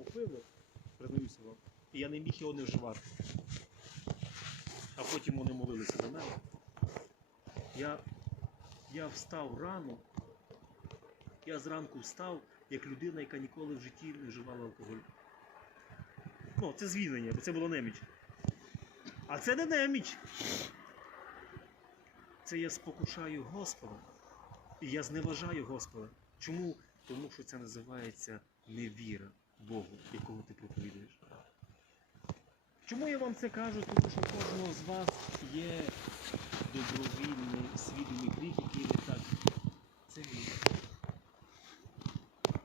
мав пиво, признаюся вам, і я не міг його не вживати. А потім вони молилися за мене. Я, я встав рано. Я зранку встав, як людина, яка ніколи в житті не вживала алкоголь. Ну, це звільнення, бо це було неміч. А це не неміч. Це я спокушаю Господа. І я зневажаю Господа. Чому? Тому що це називається невіра Богу, якого ти проповідуєш. Чому я вам це кажу? Тому що кожного з вас є добровільний свідомий гріх, який ви так. Це віра.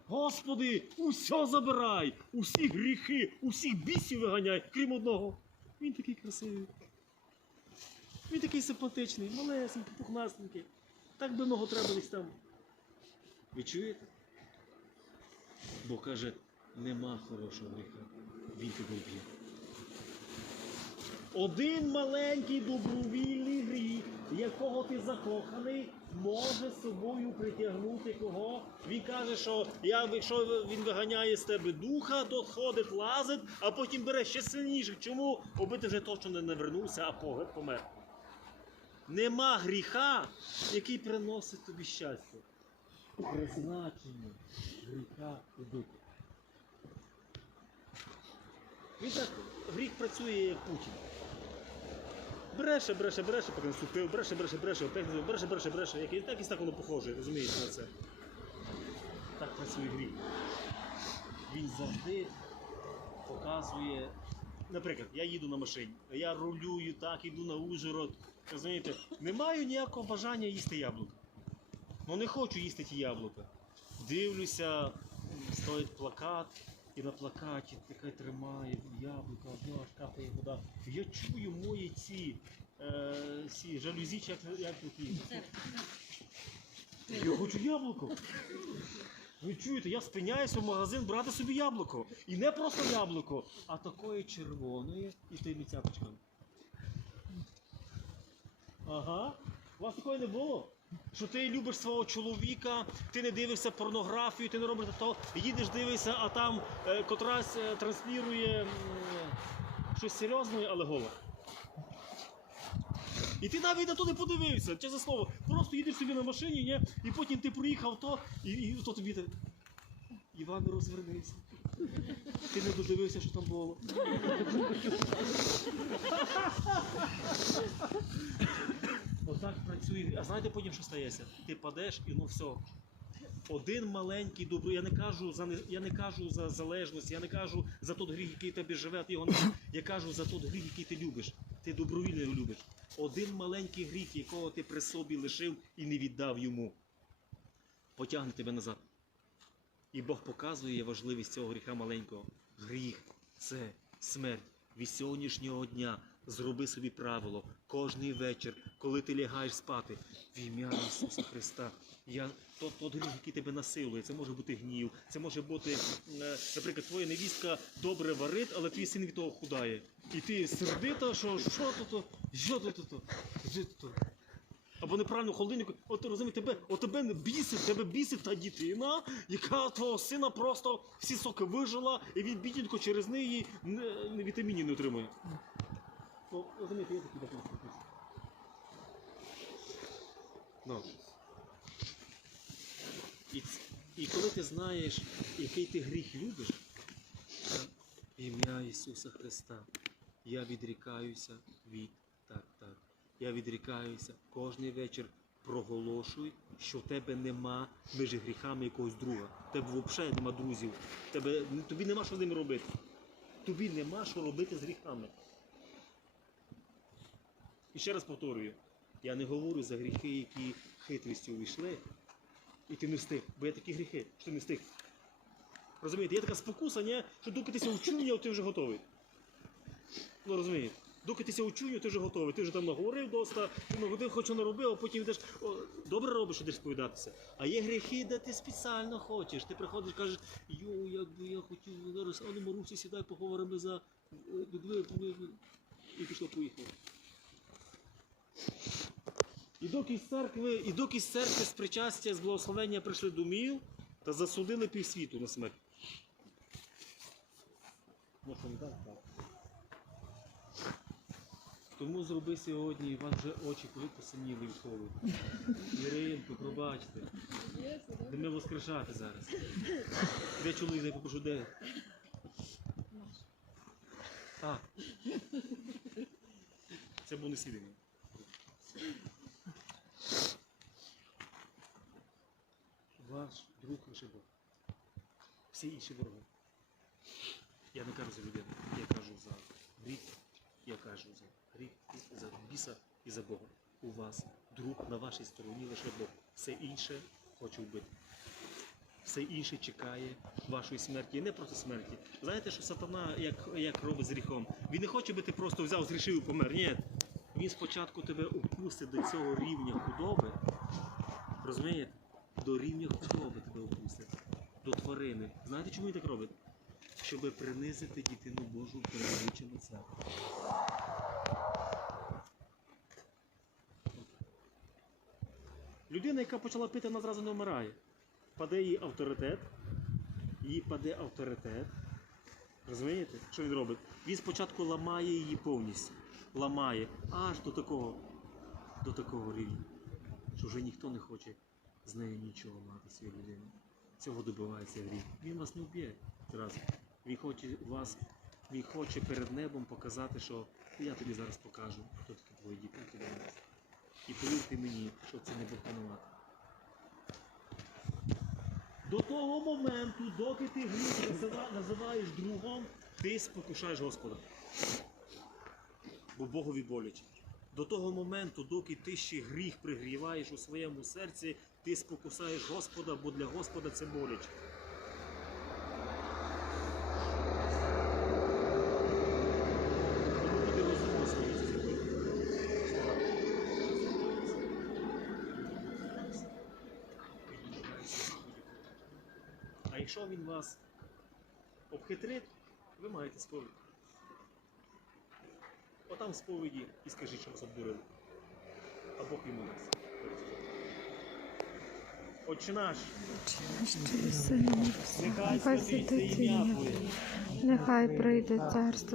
Господи, усе забирай, усі гріхи, усіх бісів виганяй, крім одного. Він такий красивий. Він такий симпатичний, малесенький, пухнастенький. Так би ногу треба десь там. Ви чуєте? Бо каже, нема хорошого гріха. Він тебе вб'є. Один маленький добровільний гріх, якого ти закоханий, може собою притягнути кого. Він каже, що якщо він виганяє з тебе духа, то ходить, лазить, а потім бере ще сильніше. Чому? Аби ти вже точно не навернувся, а помер. Нема гріха, який приносить тобі щастя. Призначення гріха убити. Він так гріх працює як Путін. Бреше, бреше, бреше, поки наступив, бреше, бреше, бреше, опять бреше, бреше, бреше. Як, так і так воно похоже, розумієте на це. Так працює гріх. Він завжди показує. Наприклад, я їду на машині, я рулюю так, іду на Ужгород. Розумієте, не маю ніякого бажання їсти яблука. Ну не хочу їсти ті яблука. Дивлюся, стоїть плакат, і на плакаті таке тримає яблука, одна аж капає вода. Я чую мої ці, е, ці жалюзі, як, як такі. Я хочу яблуко. Ви чуєте, я спиняюся в магазин брати собі яблуко. І не просто яблуко, а такої червоної і тими цяпочками. Ага. У вас такої не було? Що ти любиш свого чоловіка, ти не дивишся порнографію, ти не робиш то, їдеш дивишся, а там е, котрась е, транслює м, щось серйозне, але голе. І ти навіть на то не подивився, чесне слово. Просто їдеш собі на машині, ні? і потім ти проїхав то, і, і то тобі так. Іван розвернився. Ти не додивився, що там було. Отак працює. А знаєте потім, що стається? Ти падеш і ну все. Один маленький добро. Я не кажу за я не кажу за залежність, я не кажу за той гріх, який тобі живе, ти його не. Я кажу за той гріх, який ти любиш. Ти добровільно його любиш. Один маленький гріх, якого ти при собі лишив і не віддав йому, потягне тебе назад. І Бог показує важливість цього гріха маленького. Гріх це смерть. Від сьогоднішнього дня зроби собі правило кожний вечір, коли ти лягаєш спати, в ім'я Ісуса Христа. Я тот, тот гріх, який тебе насилує, це може бути гнів, це може бути, е, наприклад, твоя невістка добре варить, але твій син від того худає. І ти сердита, що що то то, що то то то, то то. Або неправильно холодильнику, от розумієш, тебе, от тебе бісить, тебе бісить та дитина, яка твого сина просто всі соки вижила, і він бідненько через неї не, не вітамінів не отримує. Ну, розумієте, є такі спокійні. Ну. І, і коли ти знаєш, який ти гріх любиш, ім'я Ісуса Христа, я відрікаюся від так, так. Я відрікаюся кожний вечір. Проголошуй, що в тебе нема між гріхами якогось друга. Тебе взагалі нема друзів. Тебе, тобі нема що з ними робити. Тобі нема що робити з гріхами. І ще раз повторюю, я не говорю за гріхи, які хитрістю увійшли, і ти не встиг. Бо є такі гріхи, що ти не встиг. Розумієте, є така спокуса, ні? що доки ти ся учуняв, ти вже готовий. Ну розумієте? Доки ти ся учуняв, ти вже готовий. Ти вже там наговорив доста, ти нагодив, хоч що наробив, а потім йдеш, о, добре робиш, ідеш сповідатися. А є гріхи, де ти спеціально хочеш. Ти приходиш, кажеш, йо, як би я хотів зараз, а ну Марусі, сідай, поговоримо за е, і пішло поїхало. І доки з церкви, і доки з церкви з причастя, з благословення прийшли до міл та засудили півсвіту на смерть. Ну не. Тому зроби сьогодні, і вас вже очі коли посиніли від. Іринку, пробачте. Будемо воскрешати зараз. Де чоловік, я покажу, де? Так. Це був не свідомий. Ваш друг лише Бог. Всі інші вороги. Я не кажу за людину, я кажу за гріх, я кажу за гріх, за біса і за Бога. У вас друг на вашій стороні лише Бог. Все інше хоче вбити. Все інше чекає вашої смерті. І не просто смерті. Знаєте, що сатана як, як робить з гріхом? Він не хоче, би ти просто взяв, зрішив і помер. Ні. Він спочатку тебе опустить до цього рівня худоби. Розумієте? До рівня худоби тебе опустить. До тварини. Знаєте, чому він так робить? Щоб принизити дитину Божу обличчям Отця. Людина, яка почала пити, вона зразу не вмирає. Паде її авторитет, їй паде авторитет. Розумієте, що він робить? Він спочатку ламає її повністю. Ламає аж до такого, до такого рівня, що вже ніхто не хоче з нею нічого мати цією людиною. Цього добивається гріх. Він вас не вб'є зразу. Він хоче вас, він хоче перед небом показати, що я тобі зараз покажу, хто такі твої діти. які до нас. І повірте мені, що це не допомагати. До того моменту, доки ти гріх називаєш другом, ти спокушаєш Господа. Бо Богові боляче. До того моменту, доки ти ще гріх пригріваєш у своєму серці, ти спокусаєш Господа, бо для Господа це боляче. А якщо він вас обхитрить, ви маєте сповідь. Отам сповіді і скажіть, що вас обдурили. А Бог йому дасть. Отче наш, нехай святиться нехай прийде царство